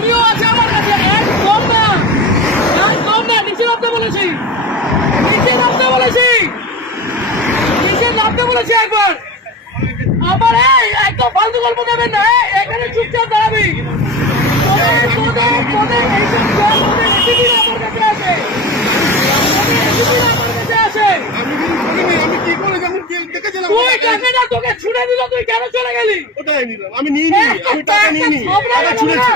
Video আছে আমার কাছে। একদম না। একদম না নিচে নামতে বলেছি। নিচে নামতে বলেছি। নিচে নামতে বলেছি একবার। আবার এই একদম ফালতু গল্প দেবেন না। এখানে চুপচাপ দাঁড়াবি। তুই টাকা তোকে ছুড়ে দিল তুই কেন চলে গেলি? আমি নিয়ে নি আমি টাকা নিয়ে নি টাকা ছুঁড়েছি।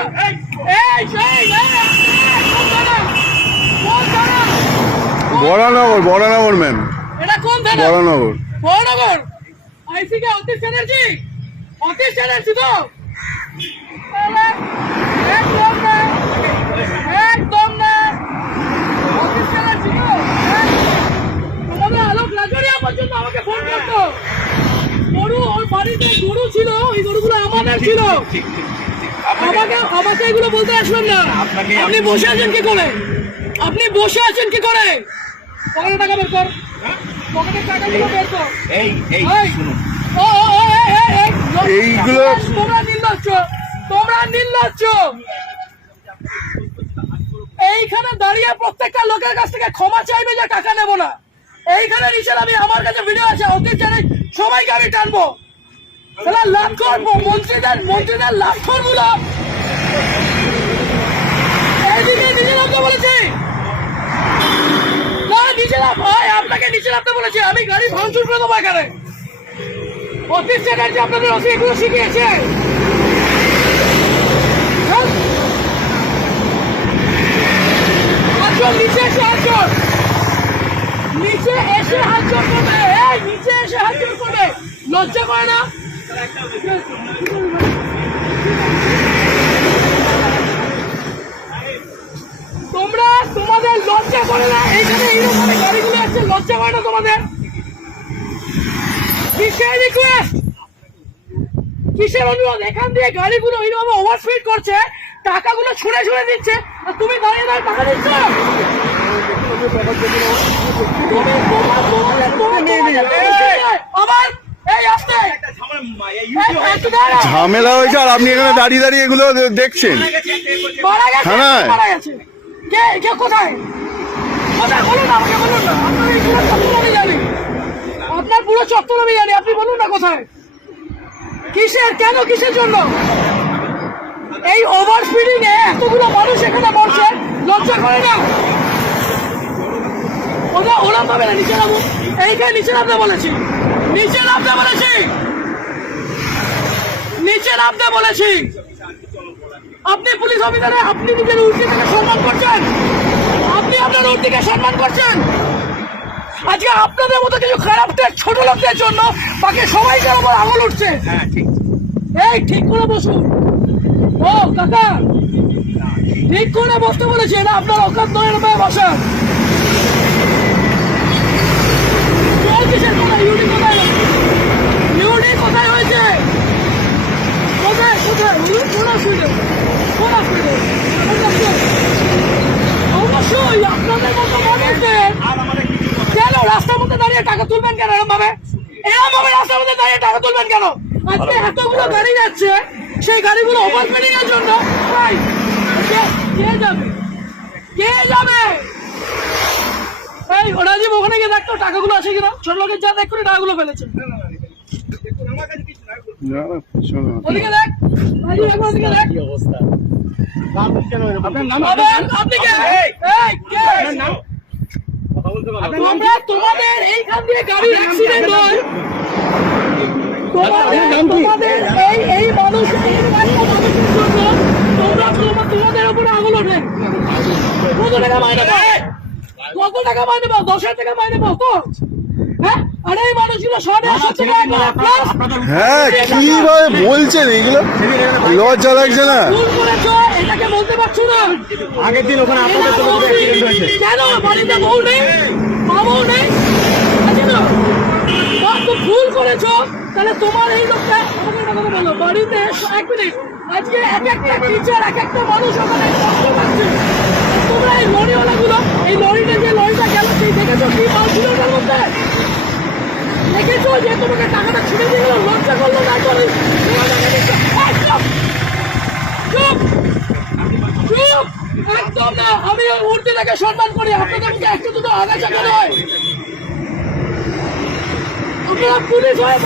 বরানগর বরানগর ম্যাম। এটা কোন বরানগর। বড়নগর আইসি কে অতীশ চ্যাটার্জি? অতীশ চ্যাটার্জি তো? একদম না একদম না। অতীশ চ্যাটার্জি তো? তোমাদের আলোক লাজরিয়া পর্যন্ত আমাকে ফোন করতো। গরু ওর বাড়িতে গরু ছিল ওই গরুগুলো আমাদের ছিল। আমাকে আমাকে এগুলো বলতে আসবেন না। আপনি বসে আছেন কি করে? আপনি বসে আছেন কি করে? পকেটে টাকা বের কর। পকেটে টাকাগুলো বের কর। এই এই এই, ও, ও, ও, এই, এই, এই, লোক- এইগুলো- তোমরা নির্লজ্জ। তোমরা নির্লজ্জ। এইখানে দাঁড়িয়ে প্রত্যেকটা লোকের কাছ থেকে ক্ষমা চাইবে যে টাকা নেব না। এইখানে নিচের আমি আমার কাছে ভিডিও আছে অতীত জানে সবাইকে আমি টানবো। লাভ করব। মন্ত্রীদের মন্ত্রীদের লাভ করব আমি গাড়ি ভাঙচুর করে দেবো এখানে। অতীত চ্যাটার্জি আপনাদের অসি এগুলো শিখিয়েছে হ্যাঁ? হাতজন নিচে এসে হাতজন নিচে এসে হাতজন করবে এই নিচে এসে হাতজন করবে লজ্জা করে না তোমরা তোমাদের লজ্জা করে না এইখানে এইরকম গাড়িগুলো আছে লজ্জা করে না তোমাদের? কিসের রিকোয়েস্ট কিসের অনুরোধ? এখান দিয়ে গাড়িগুলো এইভাবে ওভারস্পিড করছে টাকাগুলো ছুঁড়ে ছুঁড়ে দিচ্ছে আর তুমি দাঁড়িয়ে দাঁড়িয়ে টাকা দিচ্ছ? তুমি তোমার তোমাদের তোমাদের তোমাদের আবার এই আসতে। এই, একটু দাঁড়াও। ঝামেলা হয়েছে আর আপনি এখানে দাঁড়িয়ে দাঁড়িয়ে এগুলো দেখছেন। কে কে কোথায়? আপনার পুরো চত্বর আমি জানি। আপনি বলুন না কোথায়? কিসের, কেন, কিসের জন্য? এই ওভার স্পিডিং এ এতগুলো মানুষ এখানে মরছে লজ্জা করে না? ওরা ওরম ভাবে না, নিচে নামো এইখানে নিচে নামতে বলেছি। নিচে নামতে বলেছি। নিচে নামতে বলেছি। আপনি পুলিশ অফিসারে, আপনি নিজের উর্দিকে সম্মান করছেন? আপনার উর্দিকে সম্মান করছেন? আজকে আপনাদের মতো কিছু খারাপ ছোট লোকদের জন্য বাকি সবাইকার উপর আঙুল উঠছে। হ্যাঁ ঠিক। এই ঠিক করে বসুন। ও কাকা ঠিক করে বসতে বলেছি না আপনার অকাত নয় এরকম বসান। কোথায়? হয়েছে? কোথায় কোথায়? কোন অসুবিধা কোন অসুবিধা আপনাদের মতো মানুষদের কেন রাস্তার মধ্যে দাঁড়িয়ে টাকা তুলবেন কেন এরকম ভাবে এরকম ভাবে রাস্তার মধ্যে দাঁড়িয়ে টাকা তুলবেন কেন আজকে এতগুলো গাড়ি যাচ্ছে সেই গাড়িগুলো ওভার স্পিডিং এর জন্য কে- যাবে কে যাবে এই রাজীব ওখানে গিয়ে দেখতো টাকাগুলো আছে কিনা ছোট লোকের যা দেখ করে টাকাগুলো ফেলেছে। ওদিকে দেখ ওদিকে দেখ আপনার নাম আবার আপনি কে এই কে তোমরা তোমাদের এইখান দিয়ে গাড়ির অ্যাক্সিডেন্ট হয়। তোমাদের তোমাদের এই এই মানুষ মানুষের জন্য তোমরা তোমাদের উপরে আঙুল ওঠে। কত টাকা মাইনে পাও? কত টাকা মাইনে পাও? দশ হাজার টাকা মাইনে পাও? তো হ্যাঁ? আরে এই মানুষগুলো সাড়ে সত্তর টাকা প্লাস হ্যাঁ কীভাবে বলছেন এগুলো? লজ্জা লাগছে না? বলতে পারছ না? আগের দিন ওখানে এরা বউ- কেন বাড়িতে বউ নেই? মা বউ নেই? আছে না। মা, তো ভুল করেছ। তাহলে তোমার এই লোকটা আমাকে একটা কথা বলো বাড়িতে এক মিনিট। আজকে এক একটা টিচার এক একটা মানুষ ওখানে কষ্ট পাচ্ছে। তোমরা এই লরিওয়ালা গুলো এই লরিটা যে লরিটা গেল সেই দেখেছ কি মাল ছিল ওটার মধ্যে? দেখেছ যে তোমাকে টাকাটা ছুটে দিয়ে গেল? লজ্জা করল না চুপ চুপ! একদম না আমি ওই মূর্তিটাকে সম্মান করি আপনাদের একটু দুটো আগাছা কেন হয় আপনারা হয়ে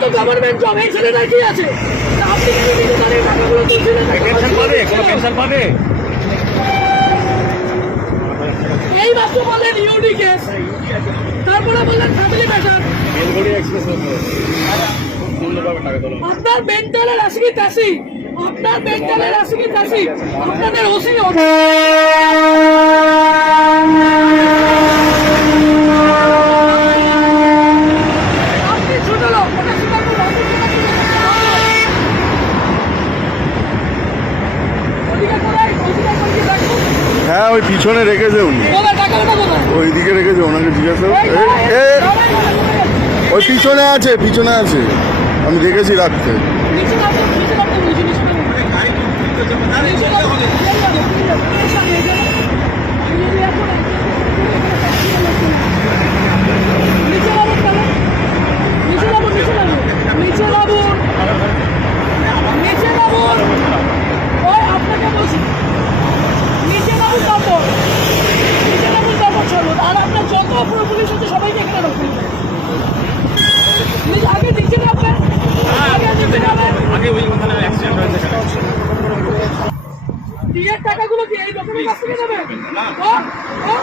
তো গভর্নমেন্ট জব এই ছেলেটা কি আছে আপনি এই বাসে বললেন ইউডি কেস তারপরে বললেন ফ্যামিলি ম্যাটার আপনার মেন্টালের আসি কি তাসি আপনার মেন্টালের আসি কি তাসি আপনাদের ওসি আপনি ছোট লোক ওটা শুধু আপনার ওদিকে কোথায় ওদিকে কোথায় রাখব হ্যাঁ ওই পিছনে রেখেছে উনি। কোথায় টাকা ওটা কোথায় ওই দিকে রেখেছে ওনাকে জিজ্ঞাসা? ওই পিছনে আছে পিছনে আছে। আমি দেখেছি রাখতে নিচে নিচে। ওই, আপনাকে বলছি। নিচে নামুন তারপর। নিচে নামুন তারপর চলুন। আর আপনার যত অপর পুলিশ আছে সবাইকে এখানে রাখুন আগে নিচে নামবেন আগে নামবেন আগে ওই ওখানে অ্যাক্সিডেন্ট হয়েছে বিয়ের টাকাগুলো কি এই লোকের কাছ থেকে নেবে ও? ও?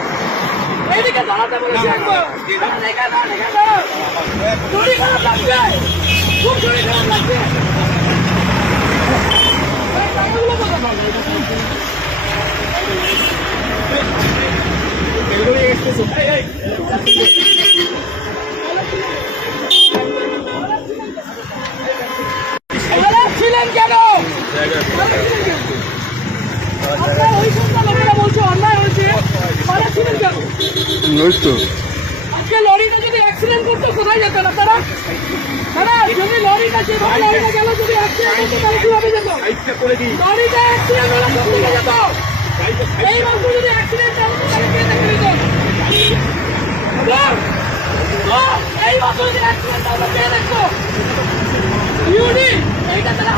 এইদিকে দাঁড়াতে বলেছি একবার দাঁড়া, লেখা দাও, শরীর খারাপ লাগছে খুব শরীর খারাপ লাগছে ওই তো আজকে লরিটা যদি অ্যাক্সিডেন্ট করতো, কোথায় যেতেন আপনারা দাদা যদি লরিটা যেভাবে লরিটা গেল, যদি অ্যাক্সিডেন্ট করতো তাহলে কীভাবে যেত? লরিটা অ্যাক্সিডেন্ট হলে দিকে যেত? এই মাত্র যদি অ্যাক্সিডেন্ট হতো তাহলে কে দেখে নিত? এই হতো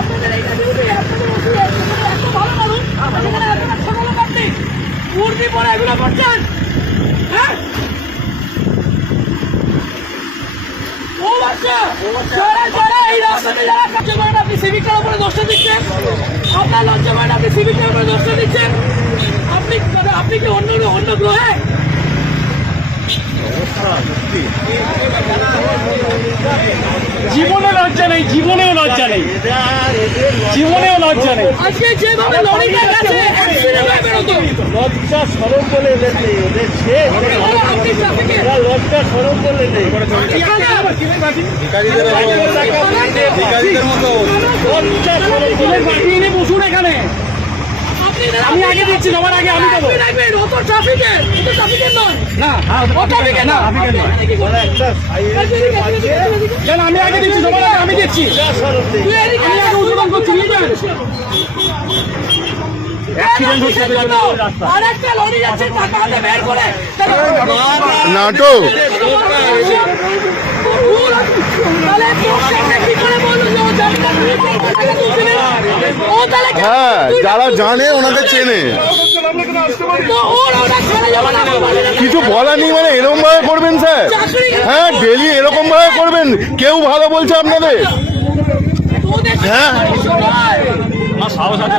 আপনাদের এইটা এত ভালো মানুষ, আপনাদের পরে এগুলো করছেন? আপনি কি অন্য অন্য গ্রহে? জীবনে লজ্জা নেই জীবনেও লজ্জা নেই জীবনেও লজ্জা নেই আজকে যেভাবে লরিটা গেছে অ্যাক্সিডেন্ট হয়ে বেরোতো লজ্জা সরম বলে নেই ওদের সে লজ্জা সরম বলে নেই লজ্জা সরম বলে নেই বসুন এখানে আমি আগে দিচ্ছি তোমার আগে আমি দেবো অত ট্রাফিকে অত ট্রাফিকে নয় না ট্রাফিকে না। কেন আমি আগে দিচ্ছি তোমার আগে আমি দিচ্ছি আমি আগে উদ্বোধন করছি নাটক হ্যাঁ যারা জানে ওনাকে চেনে। কিছু বলার নেই মানে এরকম ভাবে করবেন, স্যার? হ্যাঁ ডেলি এরকম ভাবে করবেন। কেউ ভালো বলছে আপনাদের? হ্যাঁ।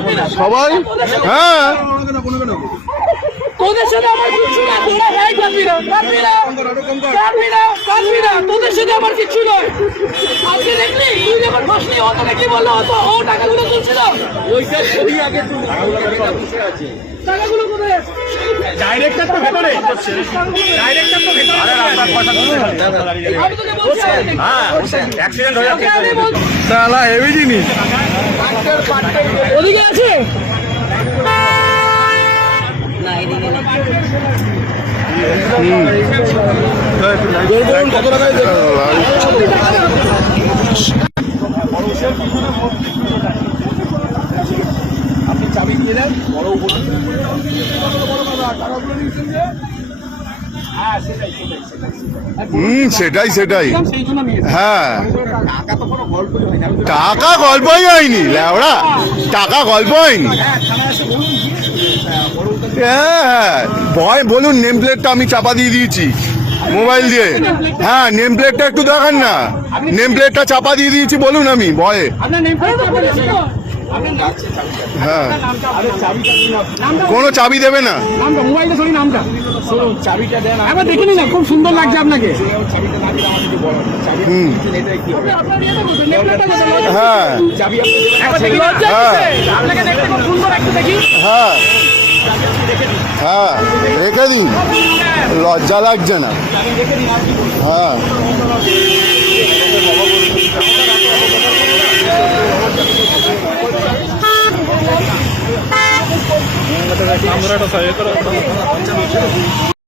বলে সবাই? হ্যাঁ। তোদের সাথে আমার কিচ্ছু না তোরা ভাই কাঁদবি না কাঁদবি না কাঁদবি না কাঁদবি না তোদের সাথে আমার কিচ্ছু নয়। আজকে দেখলি? তুই যখন বসলি ও তোকে কি বলল? ও তো ও টাকাগুলো তুলছিল। টাকাগুলো কোথায় আছে? ডাইরেক্টর তো ভেতরে। ডাইরেক্টর তো ভেতরে। আমি তোকে বলছি হ্যাঁ। অ্যাক্সিডেন্ট হয়ে তোকে আমি হেভি জিনিস। ওদিকে আছে হ্যাঁ সেটাই সেটাই সেটাই হুম, সেটাই সেটাই। হ্যাঁ। টাকা গল্পই না টাকা গল্পই হয়নি, ল্যাওড়া। টাকা গল্প হয়নি। হ্যাঁ ভয় বলুন নেম প্লেটটা আমি চাপা দিয়ে দিয়েছি। মোবাইল দিয়ে। হ্যাঁ নেম প্লেটটা একটু দেখান না। নেম প্লেটটা চাপা দিয়ে দিয়েছি বলুন আমি ভয়ে। হ্যাঁ। কোনো চাবি দেবে না। নামটা মোবাইলে সরি নামটা চাবিটা দেন একবার দেখে না খুব সুন্দর লাগছে আপনাকে। হুম। হ্যাঁ। হ্যাঁ। হ্যাঁ। হ্যাঁ রেখে দিন। লজ্জা লাগছে না। হ্যাঁ।